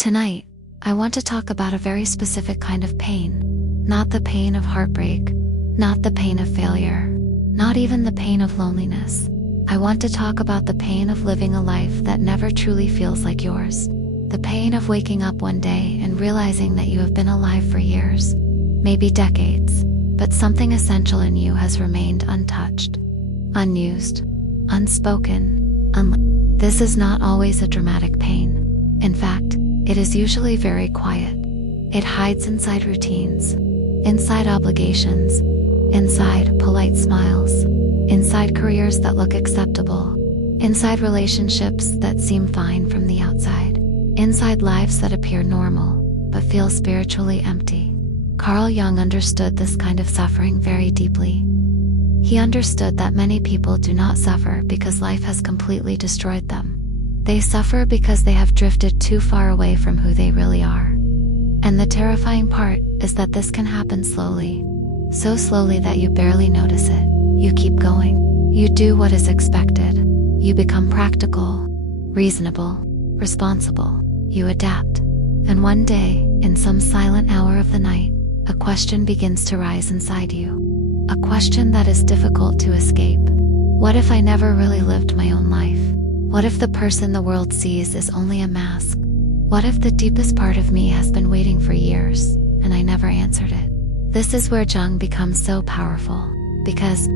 Tonight, I want to talk about a very specific kind of pain. Not the pain of heartbreak, not the pain of failure, not even the pain of loneliness. I want to talk about the pain of living a life that never truly feels like yours. The pain of waking up one day and realizing that you have been alive for years, maybe decades, but something essential in you has remained untouched, unused, unspoken, unlived. This is not always a dramatic pain. In fact, it is usually very quiet. It hides inside routines, inside obligations, inside polite smiles, inside careers that look acceptable, inside relationships that seem fine from the outside, inside lives that appear normal, but feel spiritually empty. Carl Jung understood this kind of suffering very deeply. He understood that many people do not suffer because life has completely destroyed them. They suffer because they have drifted too far away from who they really are. And the terrifying part is that this can happen slowly. So slowly that you barely notice it. You keep going. You do what is expected. You become practical, reasonable, responsible. You adapt. And one day, in some silent hour of the night, a question begins to rise inside you. A question that is difficult to escape. What if I never really lived my own life? What if the person the world sees is only a mask? What if the deepest part of me has been waiting for years, and I never answered it? This is where Jung becomes so powerful, because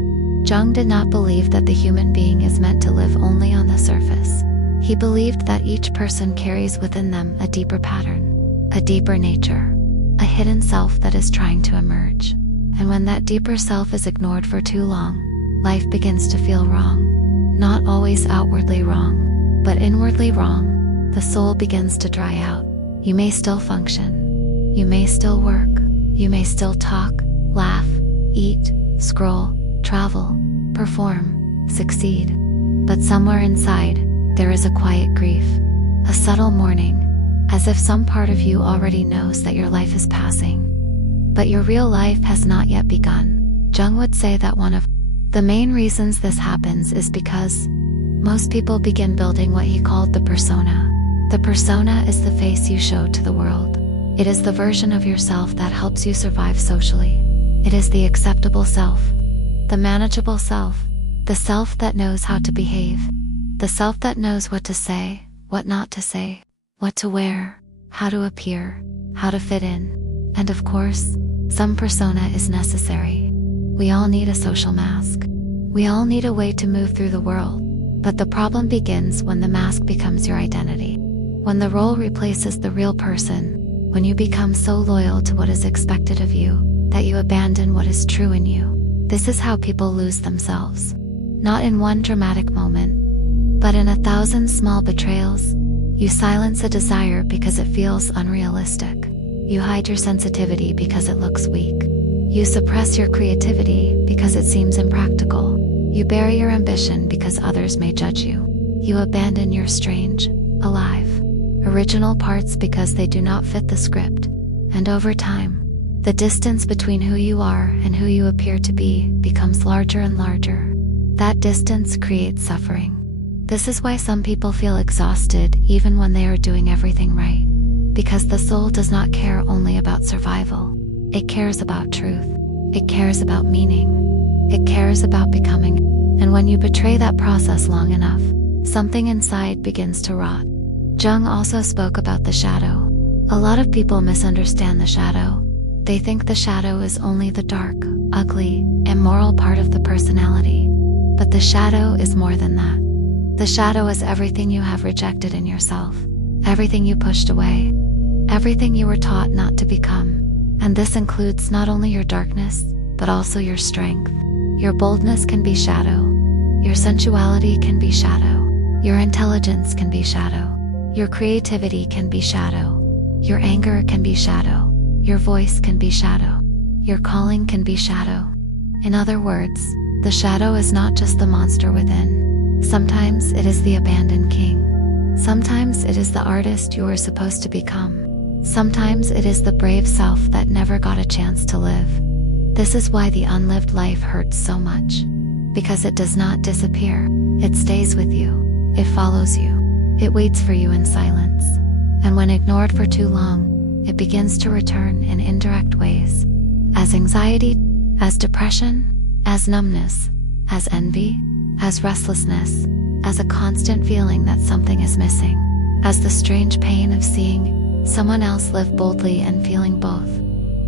Jung did not believe that the human being is meant to live only on the surface. He believed that each person carries within them a deeper pattern, a deeper nature, a hidden self that is trying to emerge. And when that deeper self is ignored for too long, life begins to feel wrong. Not always outwardly wrong, but inwardly wrong. The soul begins to dry out. You may still function. You may still work. You may still talk, laugh, eat, scroll, travel, perform, succeed. But somewhere inside, there is a quiet grief, a subtle mourning, as if some part of you already knows that your life is passing. But your real life has not yet begun. Jung would say that one of the main reasons this happens is because most people begin building what he called the persona. The persona is the face you show to the world. It is the version of yourself that helps you survive socially. It is the acceptable self, the manageable self, the self that knows how to behave, the self that knows what to say, what not to say, what to wear, how to appear, how to fit in. And of course, some persona is necessary. We all need a social mask. We all need a way to move through the world. But the problem begins when the mask becomes your identity. When the role replaces the real person. When you become so loyal to what is expected of you, that you abandon what is true in you. This is how people lose themselves. Not in one dramatic moment, but in 1,000 small betrayals. You silence a desire because it feels unrealistic. You hide your sensitivity because it looks weak. You suppress your creativity because it seems impractical. You bury your ambition because others may judge you. You abandon your strange, alive, original parts because they do not fit the script. And over time, the distance between who you are and who you appear to be becomes larger and larger. That distance creates suffering. This is why some people feel exhausted even when they are doing everything right. Because the soul does not care only about survival. It cares about truth. It cares about meaning. It cares about becoming. And when you betray that process long enough, something inside begins to rot. Jung also spoke about the shadow. A lot of people misunderstand the shadow. They think the shadow is only the dark, ugly, immoral part of the personality. But the shadow is more than that. The shadow is everything you have rejected in yourself. Everything you pushed away. Everything you were taught not to become. And this includes not only your darkness, but also your strength. Your boldness can be shadow. Your sensuality can be shadow. Your intelligence can be shadow. Your creativity can be shadow. Your anger can be shadow. Your voice can be shadow. Your calling can be shadow. In other words, the shadow is not just the monster within. Sometimes it is the abandoned king. Sometimes it is the artist you were supposed to become. Sometimes it is the brave self that never got a chance to live. This is why the unlived life hurts so much. Because it does not disappear. It stays with you. It follows you. It waits for you in silence. And when ignored for too long, it begins to return in indirect ways, as anxiety, as depression, as numbness, as envy, as restlessness, as a constant feeling that something is missing, as the strange pain of seeing someone else live boldly and feeling both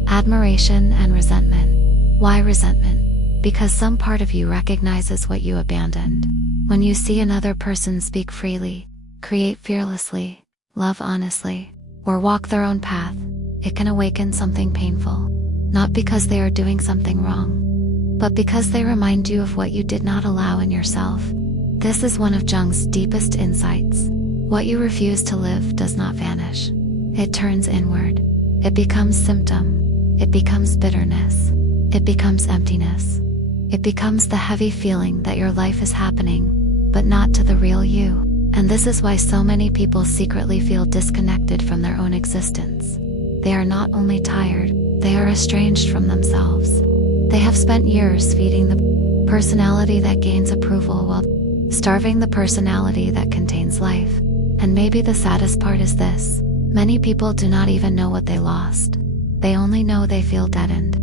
admiration and resentment. Why resentment? Because some part of you recognizes what you abandoned. When you see another person speak freely, create fearlessly, love honestly, or walk their own path, it can awaken something painful. Not because they are doing something wrong, but because they remind you of what you did not allow in yourself. This is one of Jung's deepest insights. What you refuse to live does not vanish. It turns inward. It becomes symptom. It becomes bitterness. It becomes emptiness. It becomes the heavy feeling that your life is happening, but not to the real you. And this is why so many people secretly feel disconnected from their own existence. They are not only tired, they are estranged from themselves. They have spent years feeding the personality that gains approval while starving the personality that contains life. And maybe the saddest part is this: many people do not even know what they lost. They only know they feel deadened.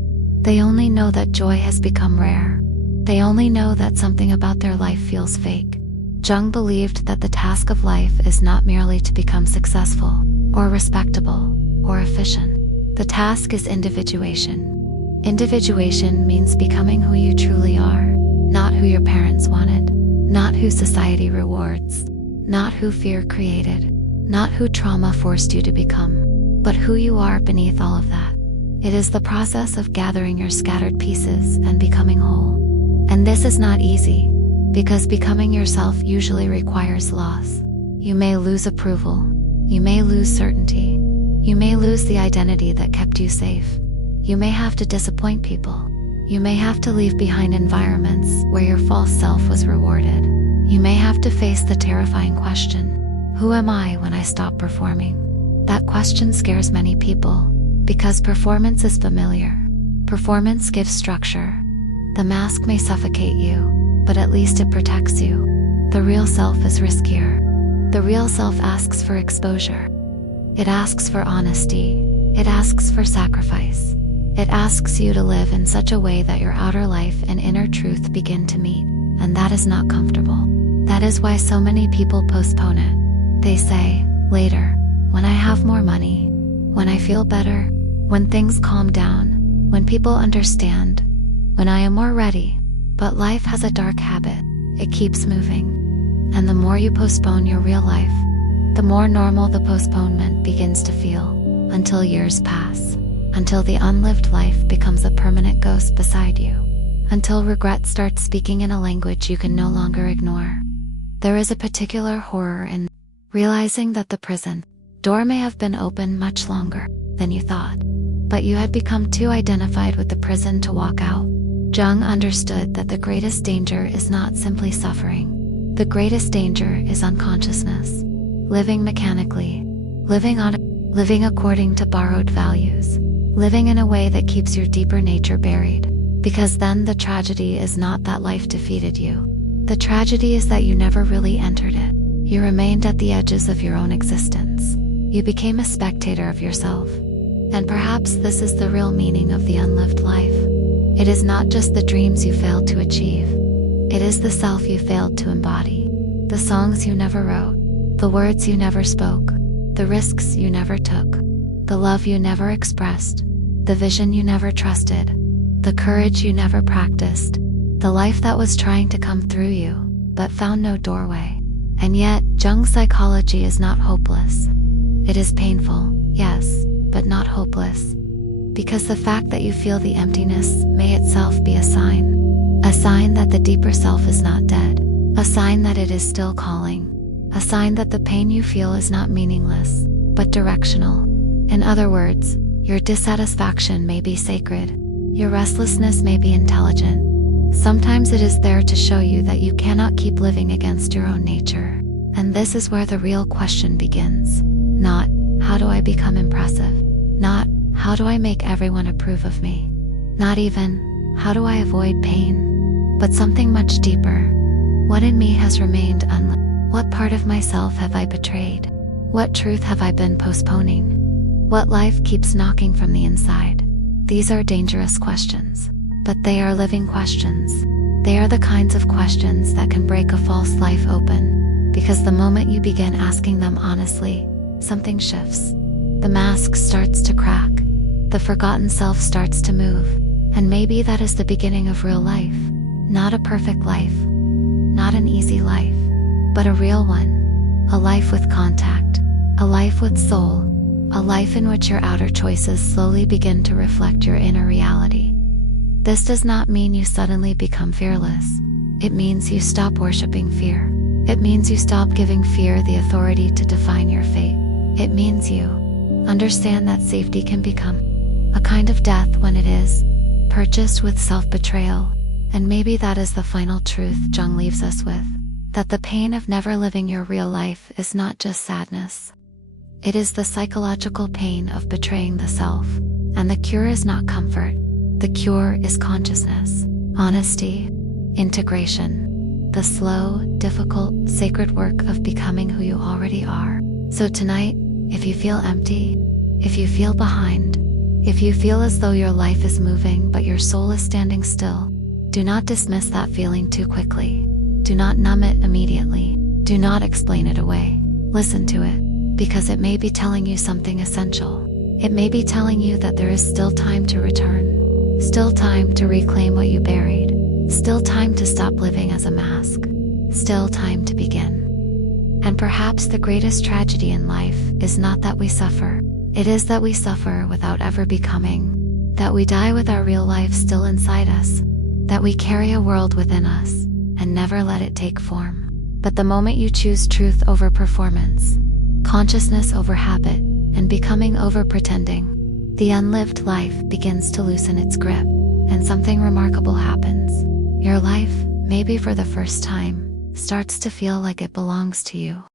They only know that joy has become rare. They only know that something about their life feels fake. Jung believed that the task of life is not merely to become successful, or respectable, or efficient. The task is individuation. Individuation means becoming who you truly are, not who your parents wanted, not who society rewards, not who fear created, not who trauma forced you to become, but who you are beneath all of that. It is the process of gathering your scattered pieces and becoming whole. And this is not easy, because becoming yourself usually requires loss. You may lose approval. You may lose certainty. You may lose the identity that kept you safe. You may have to disappoint people. You may have to leave behind environments where your false self was rewarded. You may have to face the terrifying question, who am I when I stop performing? That question scares many people, because performance is familiar. Performance gives structure. The mask may suffocate you, but at least it protects you. The real self is riskier. The real self asks for exposure. It asks for honesty. It asks for sacrifice. It asks you to live in such a way that your outer life and inner truth begin to meet, and that is not comfortable. That is why so many people postpone it. They say, later, when I have more money, when I feel better, when things calm down, when people understand, when I am more ready. But life has a dark habit. It keeps moving. And the more you postpone your real life, the more normal the postponement begins to feel, until years pass, until the unlived life becomes a permanent ghost beside you, until regret starts speaking in a language you can no longer ignore. There is a particular horror in realizing that the prison door may have been open much longer than you thought, but you had become too identified with the prison to walk out. Jung understood that the greatest danger is not simply suffering. The greatest danger is unconsciousness. Living mechanically, living according to borrowed values, living in a way that keeps your deeper nature buried. Because then the tragedy is not that life defeated you. The tragedy is that you never really entered it. You remained at the edges of your own existence. You became a spectator of yourself. And perhaps this is the real meaning of the unlived life. It is not just the dreams you failed to achieve. It is the self you failed to embody. The songs you never wrote. The words you never spoke. The risks you never took. The love you never expressed. The vision you never trusted. The courage you never practiced. The life that was trying to come through you, but found no doorway. And yet, Jung's psychology is not hopeless. It is painful, yes, but not hopeless. Because the fact that you feel the emptiness may itself be a sign that the deeper self is not dead, a sign that it is still calling, a sign that the pain you feel is not meaningless, but directional. In other words, your dissatisfaction may be sacred, your restlessness may be intelligent. Sometimes it is there to show you that you cannot keep living against your own nature. And this is where the real question begins. Not, how do I become impressive? Not, how do I make everyone approve of me? Not even, how do I avoid pain? But something much deeper. What in me has remained unloved? What part of myself have I betrayed? What truth have I been postponing? What life keeps knocking from the inside? These are dangerous questions, but they are living questions. They are the kinds of questions that can break a false life open, because the moment you begin asking them honestly, something shifts. The mask starts to crack. The forgotten self starts to move. And maybe that is the beginning of real life. Not a perfect life. Not an easy life. But a real one. A life with contact. A life with soul. A life in which your outer choices slowly begin to reflect your inner reality. This does not mean you suddenly become fearless. It means you stop worshiping fear. It means you stop giving fear the authority to define your fate. It means you understand that safety can become a kind of death when it is purchased with self-betrayal. And maybe that is the final truth Jung leaves us with. That the pain of never living your real life is not just sadness. It is the psychological pain of betraying the self. And the cure is not comfort. The cure is consciousness, honesty, integration. The slow, difficult, sacred work of becoming who you already are. So tonight, if you feel empty, if you feel behind, if you feel as though your life is moving but your soul is standing still, do not dismiss that feeling too quickly. Do not numb it immediately. Do not explain it away. Listen to it, because it may be telling you something essential. It may be telling you that there is still time to return, still time to reclaim what you buried, still time to stop living as a mask, still time to begin. And perhaps the greatest tragedy in life is not that we suffer. It is that we suffer without ever becoming. That we die with our real life still inside us. That we carry a world within us and never let it take form. But the moment you choose truth over performance, consciousness over habit, and becoming over pretending, the unlived life begins to loosen its grip, and something remarkable happens. Your life, maybe for the first time, starts to feel like it belongs to you.